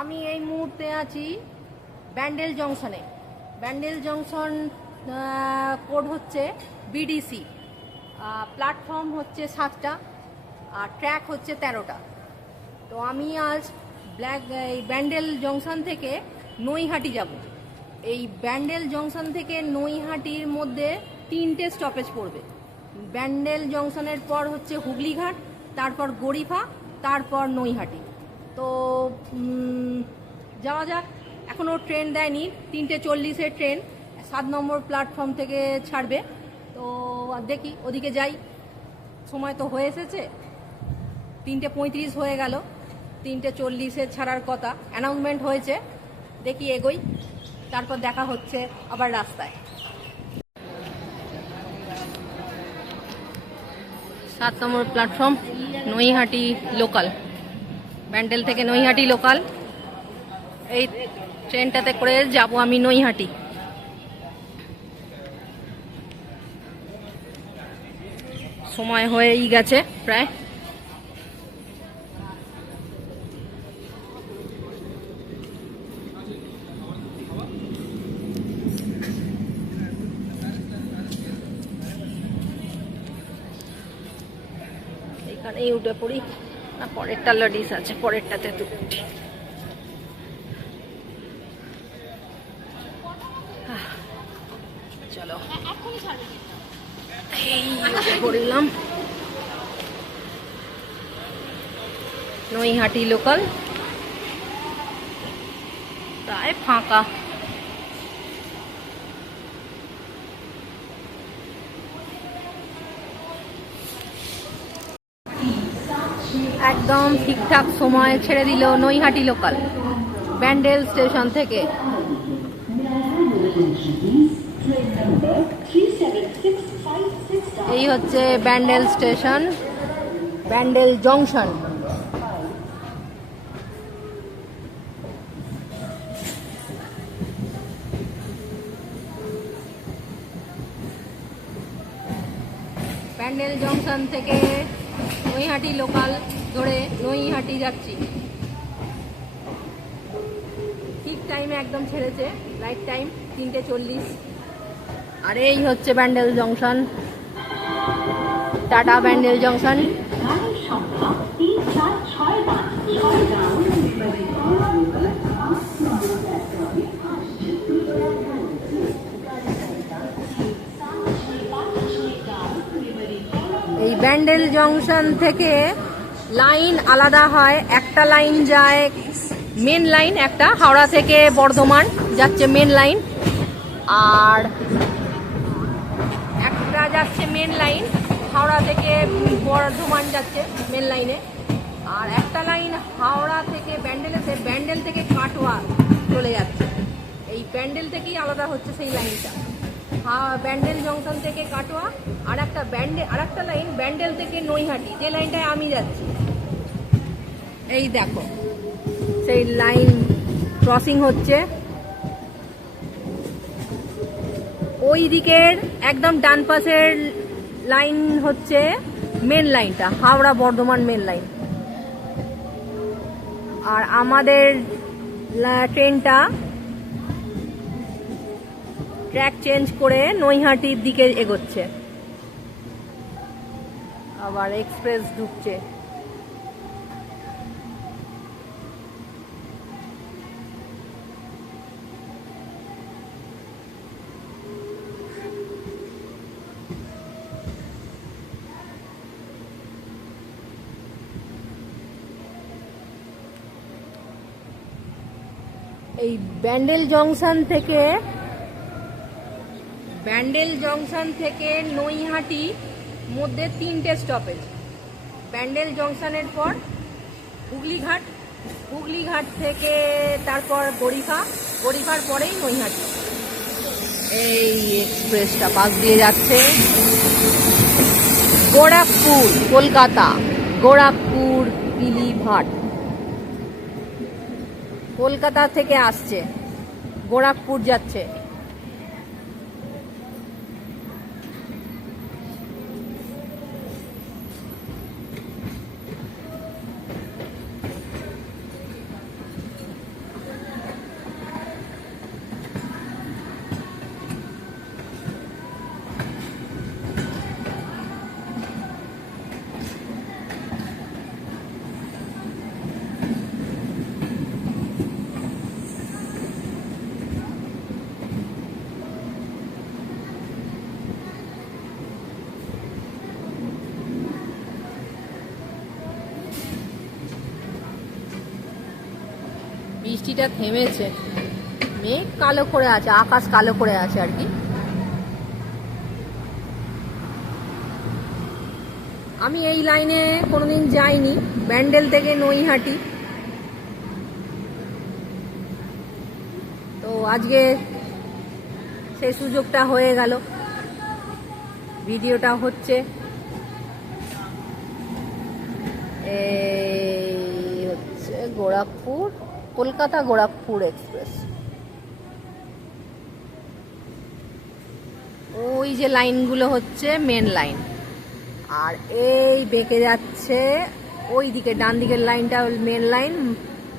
আমি এই মুহূর্তে আছি ব্যান্ডেল জংশনে। ব্যান্ডেল জংশন কোড হচ্ছে বিডিসি প্ল্যাটফর্ম হচ্ছে সাতটা, আর ট্র্যাক হচ্ছে তেরোটা। তো আমি আজ ব্ল্যাক এই ব্যান্ডেল জংশন থেকে নৈহাটি যাব। এই ব্যান্ডেল জংশন থেকে নৈহাটির মধ্যে তিনটে স্টপেজ পড়বে। ব্যান্ডেল জংশনের পর হচ্ছে হুগলিঘাট, তারপর গরিফা, তারপর নৈহাটি। তো যাওয়া যাক। এখনও ট্রেন দেয়নি। তিনটে চল্লিশের ট্রেন সাত নম্বর প্ল্যাটফর্ম থেকে ছাড়বে। তো দেখি, ওদিকে যাই। সময় তো হয়ে এসেছে। তিনটে পঁয়ত্রিশ হয়ে গেল। তিনটে চল্লিশে ছাড়ার কথা। অ্যানাউন্সমেন্ট হয়েছে। দেখি এগোই। তারপর দেখা হচ্ছে আবার রাস্তায়। সাত number platform Naihati local Bandel থেকে নৈহাটি লোকাল। এই ট্রেনটাতে করে যাব আমি নৈহাটি। সময় হয়েই গেছে প্রায়। এইখানেই উঠে পড়ি। না পরেরটা লডিস আছে পরেরটাতে তো উঠি চলো। উঠে নৈহাটি লোকাল। প্রায় ফাঁকা। একদম ঠিকঠাক সময় ছেড়ে দিল নৈহাটি লোকাল, ব্যান্ডেল স্টেশন থেকে। এই হচ্ছে Bandel station, Bandel junction. Bandel junction থেকে নৈহাটি লোকাল। ধরে নৈহাটি যাচ্ছি। ঠিক টাইমে একদম ছেড়েছে রাইট টাইম তিনটে চল্লিশ। আর এই হচ্ছে ব্যান্ডেল জংশন। টাটা ব্যান্ডেল জংশন। এই ব্যান্ডেল জংশন থেকে লাইন আলাদা হয়, একটা লাইন যায় মেন লাইন একটা, হাওড়া থেকে বর্ধমান যাচ্ছে মেন লাইন আর একটা যাচ্ছে মেন লাইন হাওড়া থেকে বর্ধমান যাচ্ছে মেন লাইনে আর একটা লাইন হাওড়া থেকে ব্যান্ডেলেতে ব্যান্ডেল থেকে কাটোয়া চলে যাচ্ছে। এই ব্যান্ডেল থেকেই আলাদা হচ্ছে সেই লাইনটা ব্যান্ডেল জংশন থেকে কাটোয়া, আর একটা ব্যান্ডেল আর একটা লাইন ব্যান্ডেল থেকে নৈহাটি, যে লাইনটায় আমি যাচ্ছি। এই দেখো, সেই লাইন ক্রসিং হচ্ছে। ওই দিকের একদম ডান পাশের লাইন হচ্ছে মেন লাইনটা হাওড়া বর্ধমান মেন লাইন আর আমাদের ট্রেনটা ট্র্যাক চেঞ্জ করে নৈহাটির দিকে এগোচ্ছে। আবার এক্সপ্রেস ঢুকছে এই ব্যান্ডেল জংশন থেকে, ব্যান্ডেল জংশন থেকে নৈহাটি মধ্যে তিনটে স্টপেজ ব্যান্ডেল জংশনের পর হুগলিঘাট হুগলিঘাট থেকে তারপর গরিফা, গরিফার পরেই নৈহাটি। এই এক্সপ্রেসটা পাশ দিয়ে যাচ্ছে। গোড়াকপুর কলকাতা গোড়াকপুর পিলিভাট কলকাতা থেকে আসছে গোরাখপুর যাচ্ছে। বৃষ্টিটা থেমেছে। মেঘ কালো করে আছে, আকাশ কালো করে আছে আর কি। আমি এই লাইনে কোনোদিন যাইনি, ব্যান্ডেল থেকে নৈহাটি। তো আজকে সেই সুযোগটা হয়ে গেল। ভিডিওটা হচ্ছে এই হচ্ছে কলকাতা গোরখপুর এক্সপ্রেস। ওই যে লাইনগুলো হচ্ছে মেন লাইন আর এই বেঁকে যাচ্ছে ওই দিকে, ডান দিকের লাইনটা main line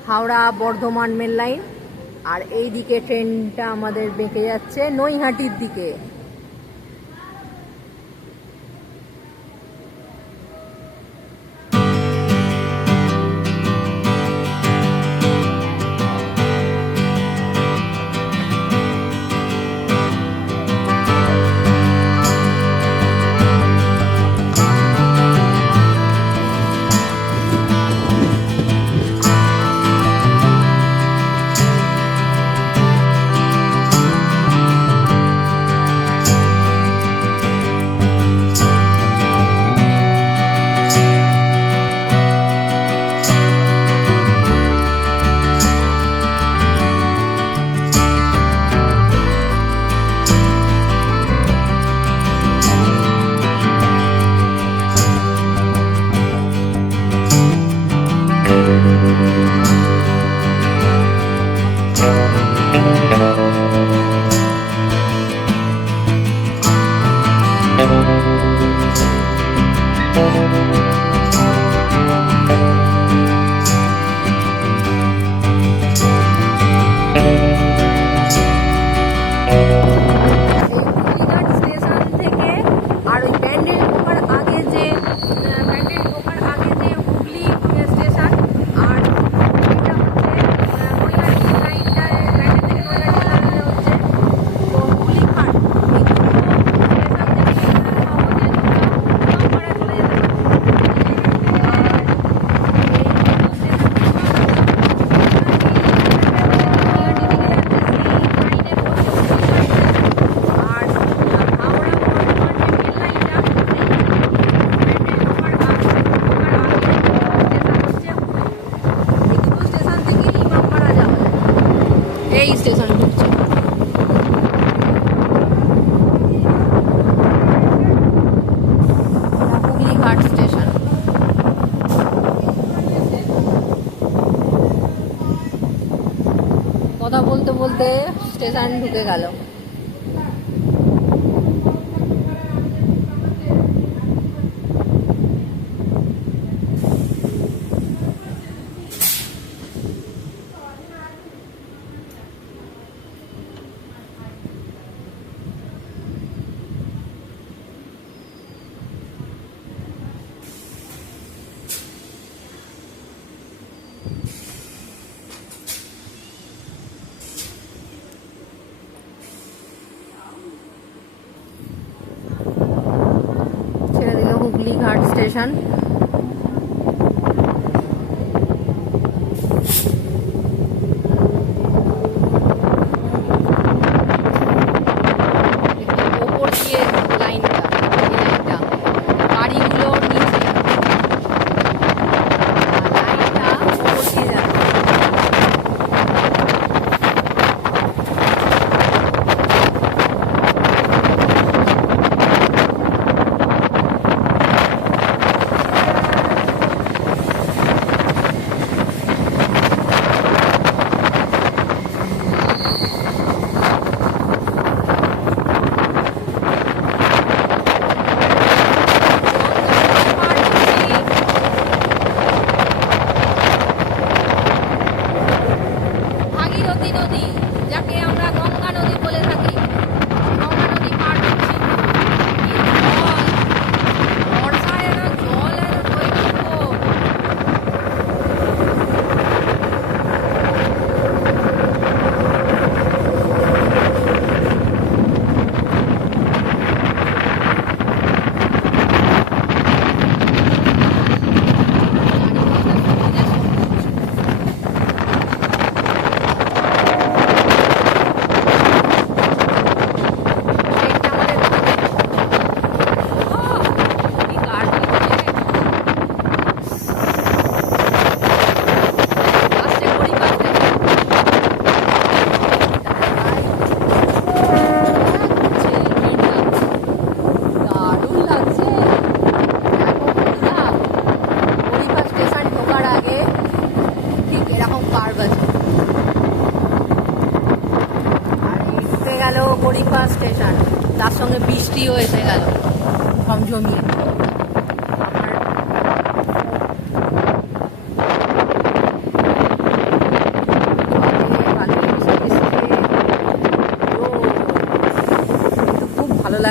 Howrah Bardhaman main line আর এই দিকে ট্রেনটা আমাদের বেঁকে যাচ্ছে নৈহাটির দিকে। বলতে স্টেশন ঢুকে গেল ছেড়ে দিল হুগলি ঘাট স্টেশন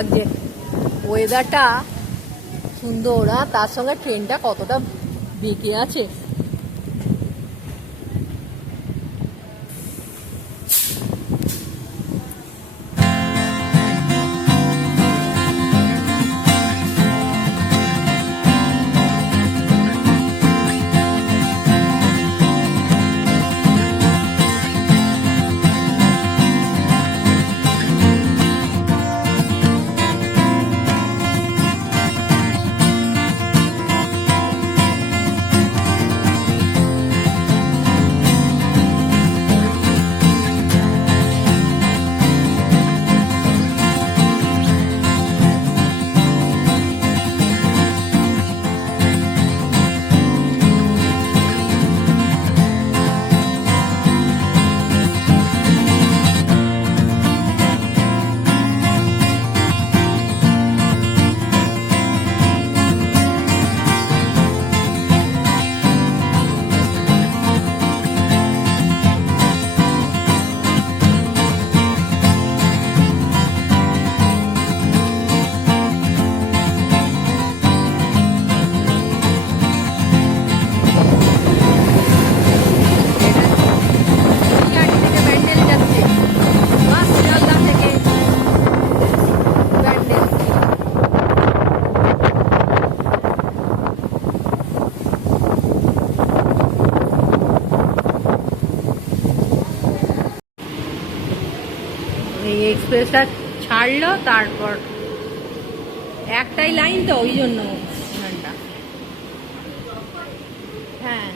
লাগছে ওয়েদারটা সুন্দর আর তার সঙ্গে ট্রেনটা কতটা বেঁকে আছে। এই ছাড়লো তারপর একটাই লাইন তো ওই জন্য ঘণ্টা হ্যাঁ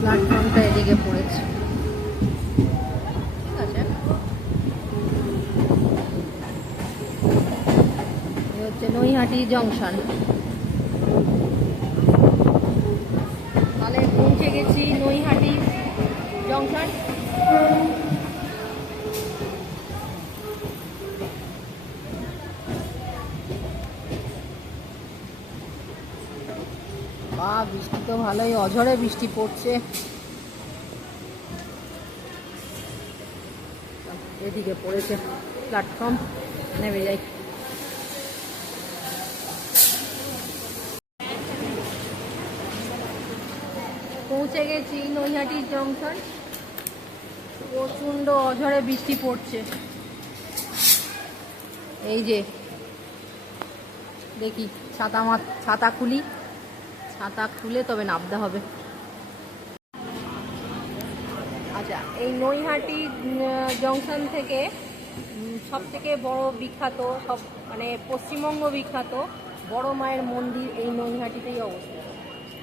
প্ল্যাটফর্মটা এদিকে পড়েছে ঠিক আছে এই হচ্ছে নৈহাটি জংশন। তাহলে পৌঁছে গেছি নৈহাটি জংশন। বা, বৃষ্টি তো ভালোই, অঝরে বৃষ্টি পড়ছে। এদিকে পড়েছে প্ল্যাটফর্ম নেমে যাই। পৌঁছে গেছি নৈহাটি জংশন। প্রচণ্ড অঝরে বৃষ্টি পড়ছে। এই যে, দেখি, ছাতা মা ছাতা খুলি। ছাতা খুলে তবে নামতে হবে। আচ্ছা এই নৈহাটি জংশন থেকে সব থেকে বড় বিখ্যাত, সব মানে পশ্চিমবঙ্গ বিখ্যাত বড় মায়ের মন্দির এই নৈহাটিতেই অবস্থিত।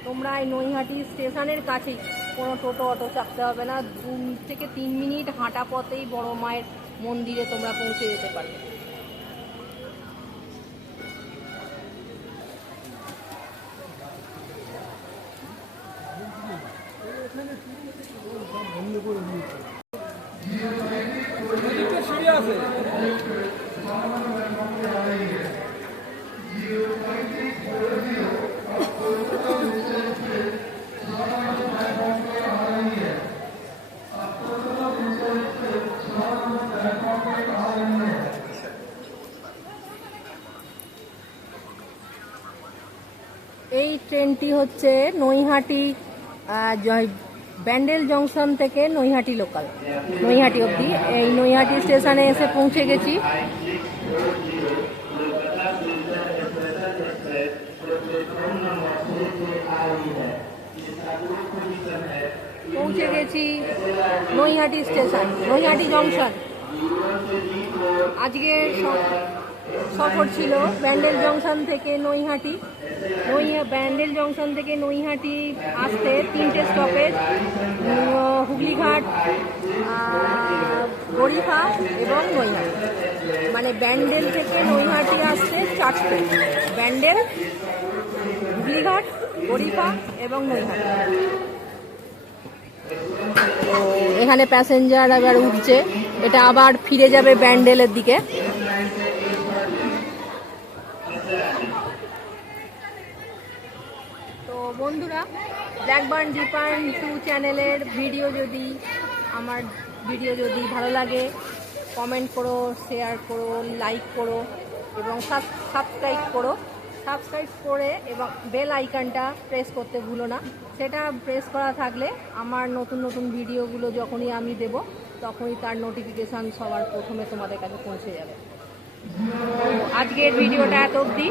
তোমরা এই নৈহাটি স্টেশনের কাছেই। কোনো টোটো, অটো চাপতে হবে না। দু থেকে তিন মিনিট হাঁটা পথেই বড় মায়ের মন্দিরে তোমরা পৌঁছে যেতে পারবে। ট্রেনটি হচ্ছে নৈহাটি ব্যান্ডেল জংশন থেকে নৈহাটি লোকাল নৈহাটি অবধি। এই নৈহাটি স্টেশনে এসে পৌঁছে গেছি। পৌঁছে গেছি নৈহাটি স্টেশন, নৈহাটি জংশন। আজকে সফর ছিল ব্যান্ডেল জংশন থেকে নৈহাটি। নৈহা ব্যান্ডেল জংশন থেকে নৈহাটি আসতে তিনটে স্টপেজ হুগলিঘাট গরিফা এবং নৈহাটি। মানে ব্যান্ডেল থেকে নৈহাটি আসতে চারটে। ব্যান্ডেল, হুগলিঘাট গরিফা এবং নৈহাটি। এখানে প্যাসেঞ্জার আবার উঠছে। এটা আবার ফিরে যাবে ব্যান্ডেলের দিকে। তো বন্ধুরা ব্ল্যাকবার্ন ডিপার্ন টু চ্যানেলের ভিডিও যদি, আমার ভিডিও যদি ভালো লাগে কমেন্ট করো শেয়ার করো লাইক করো, এবং সাবস্ক্রাইব করো। সাবস্ক্রাইব করে এবং বেল আইকনটা প্রেস করতে ভুলো না। সেটা প্রেস করা থাকলে আমার নতুন নতুন ভিডিওগুলো যখনই আমি দেব, তখনই তার নোটিফিকেশান সবার প্রথমে তোমাদের কাছে পৌঁছে যাবে। আজকের ভিডিওটা এত অবধি।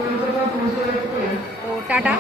তো টাটা।